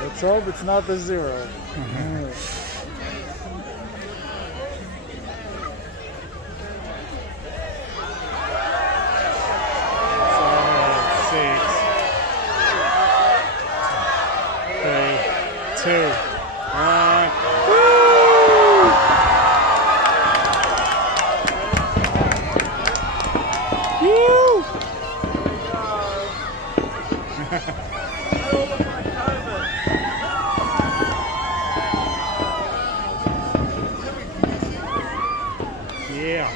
Let's hope it's not the 0. Two. Woo! Yeah.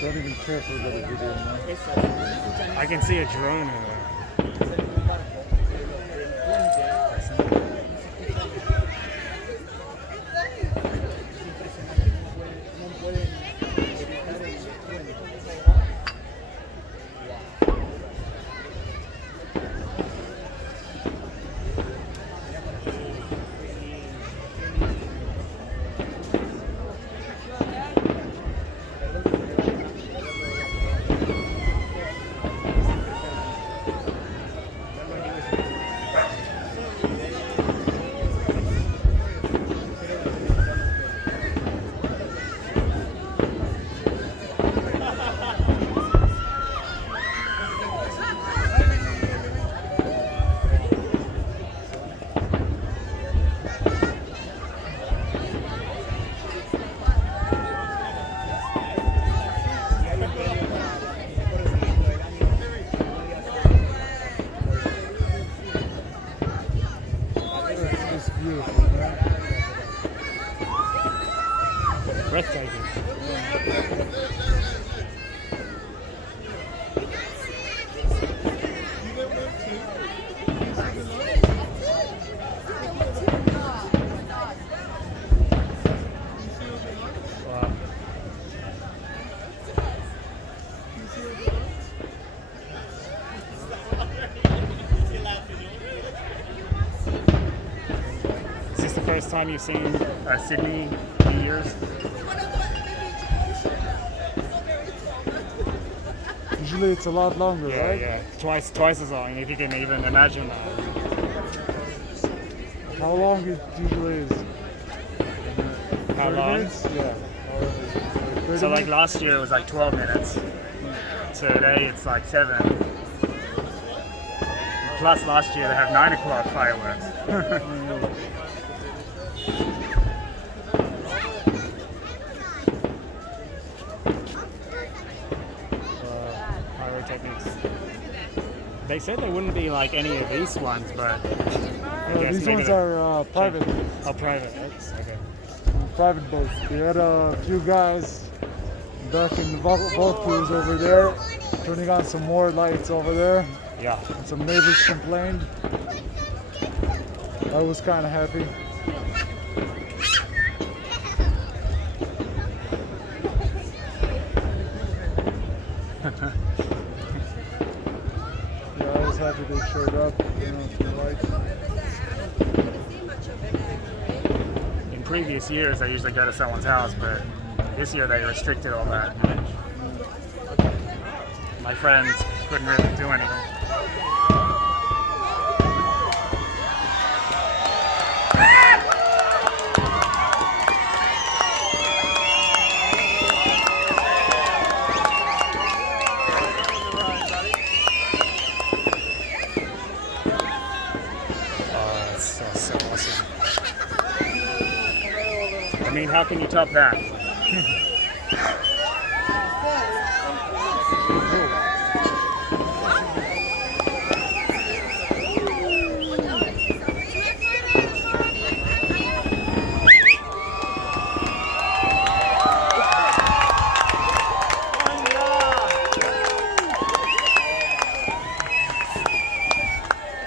Don't even care if we got a video now. I can see a drone in there. Breathtaking. Is this the first time you've seen Sydney in years? usually it's a lot longer, Yeah, right? yeah. Twice as long, if you can even imagine that. How long it usually is? How 30 long? minutes? Yeah. Or So like 30 last year it was like 12 minutes. Today it's like 7. Plus last year they have 9 o'clock fireworks. Pyrotechnics. They said they wouldn't be like any of these ones, but I guess these maybe ones they- are private. Oh, private. That's okay. Private boats. We had a few guys back in the vaucluse over there, turning on some more lights over there. Yeah. And some neighbors complained. I was kind of happy. Yeah, I was happy they showed up. The lights. In previous years, I usually go to someone's house, but this year they restricted all that. My friends couldn't really do anything. Oh, that's so awesome. I mean, how can you top that?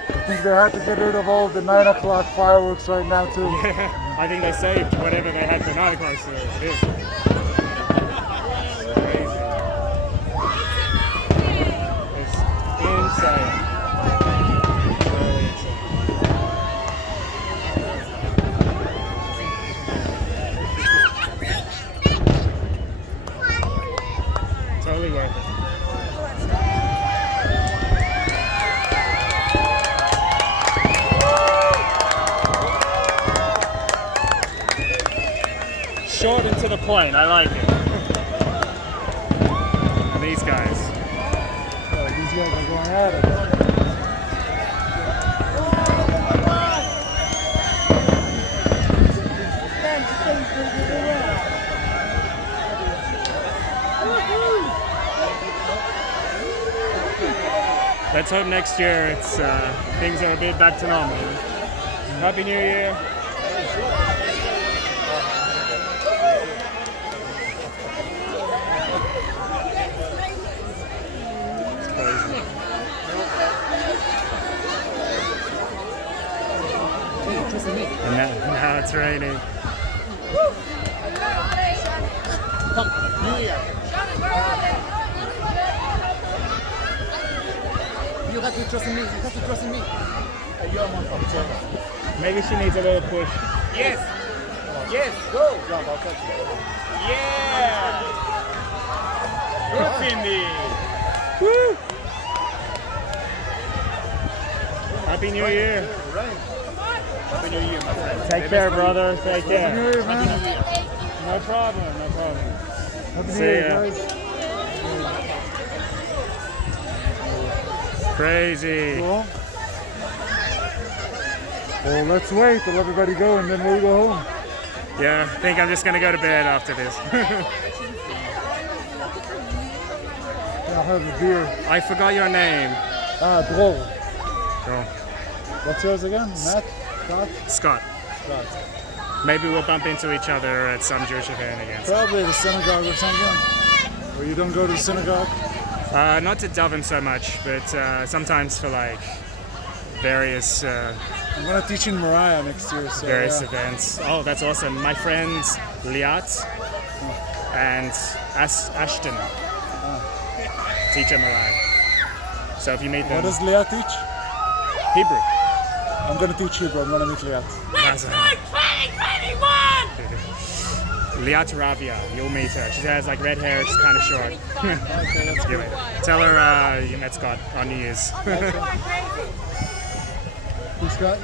I think they had to get rid of all the 9 o'clock fireworks right now too. Yeah, I think they saved whatever they had for 9 o'clock, so it is. It's insane. Really insane. Totally worth it. Short and to the point, I like it. And these guys. Oh, these guys are going at it. Let's hope next year it's things are a bit back to normal. Happy New Year. It's crazy. And now it's raining. You have to trust in me. You have to trust in me. You're my father. Maybe she needs a little push. Yes. Yes. Go. Yeah. Good, Cindy. Woo! Happy New Year. Happy New Year, my friend. Take care, brother. Take care. Happy New Year, man. No problem. No problem. Happy New See Year, ya. guys. Crazy. Cool. Well, let's wait till everybody go and then we'll go home. Yeah, I think I'm just gonna go to bed after this. I'll have a beer. I forgot your name. Drol. Oh, What's yours again? Matt? Scott? Scott. Scott. Maybe we'll bump into each other at some Jewish event again. Probably the synagogue or something. Or you don't go to the synagogue? Not to daven so much, but sometimes for like various I'm gonna teach in Mariah next year, so various yeah. events. Oh, that's awesome. My friends Liat and Ashton teach at Mariah. So if you meet them, What does Leah teach? Hebrew. I'm gonna teach Hebrew. I'm gonna meet Leah. Awesome. Liat Ravia. You'll meet her. She has like red hair. She's kind of short. Okay, that's See you good. later. Tell her you met Scott on New Year's. Who's Scott?